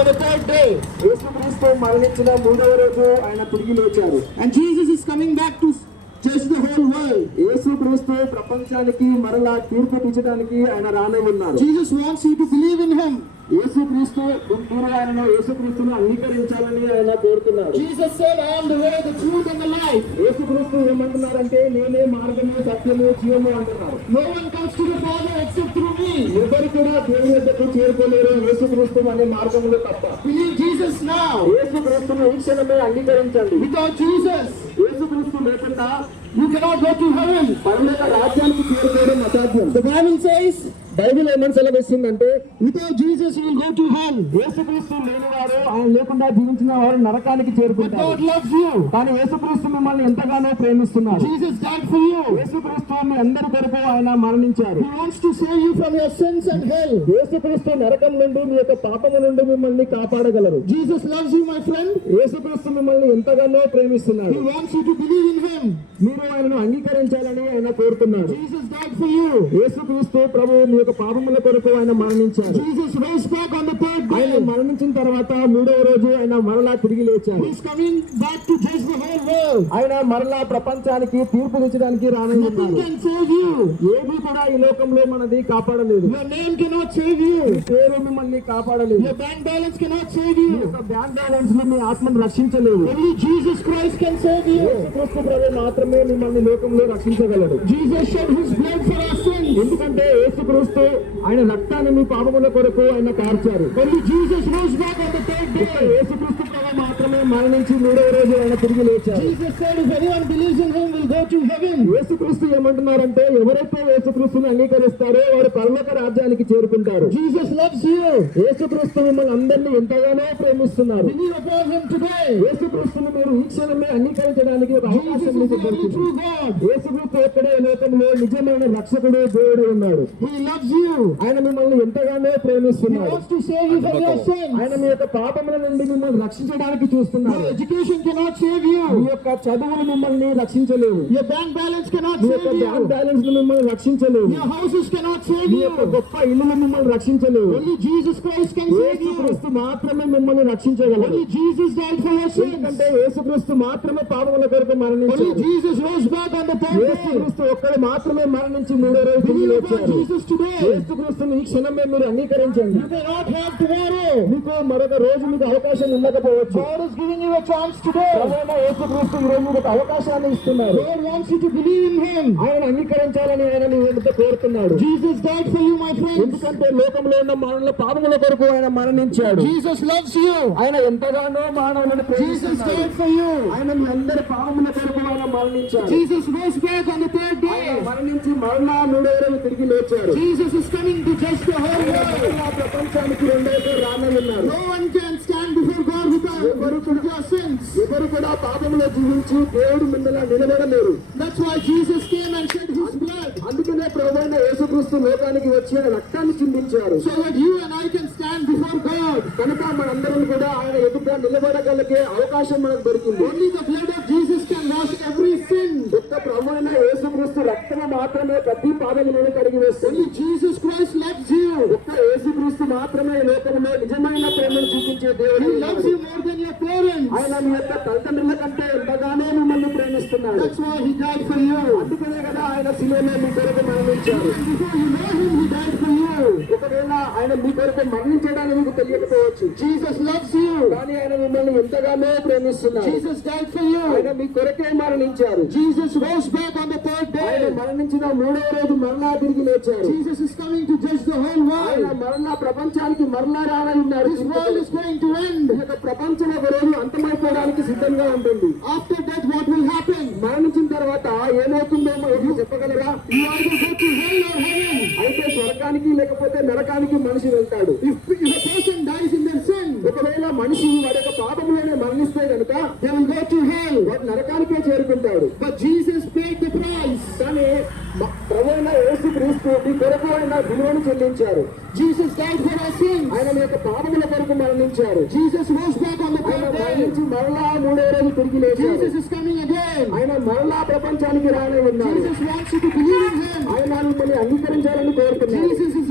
on the third day. యేసుక్రీస్తు మరణించిన మూడవ రోజు ఆయన తిరిగి లేచారు. And Jesus is coming back to judge the whole world. యేసుక్రీస్తు ప్రపంచానికి మరలా తీర్పు తీర్చడానికి ఆయన రానే ఉన్నారు. Jesus wants you to believe in him. యేసుక్రీస్తు ఆయనను యేసుక్రీస్తును అంగీకరించాలని ఆయన కోరుతున్నారు. Jesus said, I am the way, the truth and the life. యేసుక్రీస్తు ఏమంటున్నారంటే నేనే మార్గము సత్యము జీవము అంటున్నారు. No one comes to the Father except through me. ఎవరు కూడా దేవుని వద్దకు చేరుకోలేరు యేసుక్రీస్తు అనే మార్గములో తప్ప. Believe Jesus now. యేసుక్రీస్తును ఈ క్షణమే అంగీకరించండి. Without Jesus, యేసుక్రీస్తు లేకుండా you cannot go to heaven. పరలోక రాజ్యానికి చేరుకోవడం అసాధ్యం. The Bible says, బైబిల్ ఏమని సెలవిస్తుందంటే without Jesus you will go to hell. యేసుక్రీస్తు లేనివారు ఆయన లేకుండా జీవించిన వారు నరకానికి But చేరుకుంటారు. God loves you. కానీ యేసుక్రీస్తు మిమ్మల్ని ఎంతగానో ప్రేమిస్తున్నారు. Jesus died for you. యేసుక్రీస్తు మీ అందరి కొరకు ఆయన మరణించారు. He wants to save you from your sins and hell. యేసుక్రీస్తు నరకం నుండి మీ యొక్క పాపము నుండి మిమ్మల్ని కాపాడగలరు. Jesus loves you, my friend. యేసుక్రీస్తు మిమ్మల్ని ఎంతగానో ప్రేమిస్తున్నారు. He wants you to believe in him. మీరు ఆయనను అంగీకరించాలని ఆయన కోరుతున్నారు. Jesus died for you. యేసుక్రీస్తు ప్రభు మీ యొక్క పాపముల కొరకు ఆయన మరణించారు. Jesus rose back on the third ఆయన day. మరణించిన తర్వాత మూడవ రోజు ఆయన మరలా తిరిగి లేచారు. He's coming back to judge the whole world. ఆయన మరలా ప్రపంచానికి తీర్పు తెచ్చడానికి రానున్నారు. Nothing can save you. ఏది కూడా ఈ లోకంలో మనది కాపాడలేదు. Your name cannot save you. మీ పేరు మిమ్మల్ని కాపాడలేదు. Your bank balance cannot save me you. యొక్క బ్యాంక్ బ్యాలెన్స్ మీ ఆత్మను రక్షించలేదు. Only Jesus Christ can save you. యేసుక్రీస్తు ప్రభు మాత్రమే మిమ్మల్ని లోకంలో రక్షించగలడు. Jesus shed his blood for our sins. ఎందుకంటే యేసుక్రీస్తు ఆయన రక్తాన్ని మీ పాపముల కొరకు ఆయన కార్చారు. Only Jesus rose back on the third day. యేసుక్రీస్తు ప్రభు మాత్రమే మరణించి మూడవ రోజు ఆయన తిరిగి లేచారు. Jesus said, if anyone believes in him will go to heaven. యేసుక్రీస్తు ఏమంటున్నారంటే ఎవరైతే యేసుక్రీస్తుని అంగీకరిస్తారో వారు పరలోక రాజ్యానికి చేరుకుంటారు. Jesus loves you. యేసుక్రీస్తు మిమ్మల్ని అందరినీ ఎంతగానో ప్రేమిస్తున్నారు. Believe upon him today. యేసుక్రీస్తుని మీరు ఈ క్షణమే అంగీకరించడానికి ఒక అవకాశం Jesus is మీకు the only దొరికింది. true God. యేసుక్రీస్తు ఒక్కడే ఈ లోకంలో నిజమైన రక్షకుడు దేవుడు ఉన్నాడు. He loves you. ఆయన మిమ్మల్ని ఎంతగానో He ప్రేమిస్తున్నాడు. wants to save you from your sins. ఆయన మీ యొక్క పాపముల నుండి మిమ్మల్ని రక్షించడానికి చూస్తున్నాడు. Your education cannot save you. మీ యొక్క చదువులు మిమ్మల్ని రక్షించలేవు. Your bank balance cannot మీ యొక్క save బ్యాంక్ you. బ్యాలెన్స్ మిమ్మల్ని రక్షించలేవు. Your houses cannot save మీ యొక్క you. గొప్ప ఇల్లు మిమ్మల్ని రక్షించలేవు. Only Jesus Christ can save you. యేసుక్రీస్తు మాత్రమే మిమ్మల్ని రక్షించగలరు. Only Jesus died for your sins. ఎందుకంటే యేసుక్రీస్తు మాత్రమే పాపముల కొరకు మరణించారు. Only Jesus rose back on the third day. యేసుక్రీస్తు ఒక్కడు మాత్రమే మరణించి మూడో రోజు తిరిగి Believe upon లేచారు. Jesus today. యేసుక్రీస్తుని ఈ క్షణమే మీరు అంగీకరించండి. You may not have tomorrow. మీకు మరొక రోజు మీకు అవకాశం ఉండకపోవచ్చు. God is giving you a chance today. ప్రభువైన యేసుక్రీస్తు ఈ రోజు మీకు ఒక అవకాశాన్ని ఇస్తున్నారు. God wants you to believe in him. ఆయన అంగీకరించాలని ఆయన మీ వెంట కోరుతున్నాడు. Jesus died for you, my friends. ఎందుకంటే లోకంలో ఉన్న మానవుల పాపముల కొరకు ఆయన మరణించాడు. Jesus loves you. ఆయన ఎంతగానో మానవులను Jesus ప్రేమిస్తున్నాడు. died for you. ఆయన మీ అందరి పాపముల కొరకు ఆయన మరణించాడు. Jesus rose back on the third ఆయన day. మరణించి మరలా మూడో రోజు తిరిగి లేచారు. Jesus is coming to judge the whole world. మరలా ప్రపంచానికి రెండో రానున్నారు. No one can stand before God without your sins. ఎవరు కూడా పాపములో జీవించి దేవుడు ముందర నిలబడలేరు. That's why Jesus came and shed his blood, అందుకనే ప్రభువైన యేసుక్రీస్తు లోకానికి వచ్చి ఆయన రక్తాన్ని చిందించారు. so that you and I can stand before God. కనుక మనందరం కూడా ఆయన ఎదుట నిలబడగలిగే అవకాశం మనకు దొరికింది. Only the blood of Jesus can wash every sin. ఒక్క ప్రభువైన యేసుక్రీస్తు రక్తము మాత్రమే ప్రతి పాపములను కడిగి వేస్తుంది. Only Jesus Christ loves you. ఒక్క యేసుక్రీస్తు మాత్రమే ఈ లోకంలో నిజమైన ప్రేమను చూపించే దేవుడు. He loves you more than your parents. ఆయన మీ యొక్క తల్లిదండ్రుల కంటే ఎంతగానో మిమ్మల్ని ప్రేమిస్తున్నాడు. That's why he died for you. అందుకనే కదా ఆయన శిలువలో మీ కొరకు మరణించారు. Before you know him, he died for you. ఒకవేళ ఆయన మీ కొరకు మరణించడానికి మీకు తెలియకపోవచ్చు. Jesus loves you. కానీ ఆయన మిమ్మల్ని ఎంతగానో ప్రేమిస్తున్నారు. Jesus died for you. ఆయన మీ కొరకే మరణించారు. Jesus rose back on the third ఆయన day. మరణించిన మూడవ రోజు మరలా తిరిగి లేచారు. Jesus is coming to judge the whole ఆయన world. మరలా ప్రపంచానికి మరలా రానున్నారు. This world is going to end. ఈ యొక్క ప్రపంచం ఒక రోజు అంతమైపోవడానికి సిద్ధంగా ఉంటుంది. After death, what will happen? మరణించిన తర్వాత ఏమవుతుందో ఎవరు చెప్పగలరా? You either go to hell or heaven. అయితే స్వర్గానికి లేకపోతే నరకానికి మనిషి వెళ్తాడు. If a person dies in their sin, ఒకవేళ మనిషి వాడి యొక్క పాపములోనే మరణిస్తే కనుక they will go to hell. వాడు నరకానికే చేరుకుంటాడు. But Jesus paid the price. కానీ ప్రభువైన యేసుక్రీస్తు మీ కొరకు ఆయన విలువను చెల్లించారు. Jesus died for our sins. ఆయన మీ యొక్క పాపముల కొరకు మరణించారు. Jesus rose back on the ఆయన third day. మరణించి మరలా మూడో రోజు తిరిగి లేచారు. Jesus is coming again. ఆయన మరలా ప్రపంచానికి రానే ఉన్నారు. Jesus wants you to believe in him. ఆయన మిమ్మల్ని అంగీకరించాలని కోరుతున్నారు. Jesus is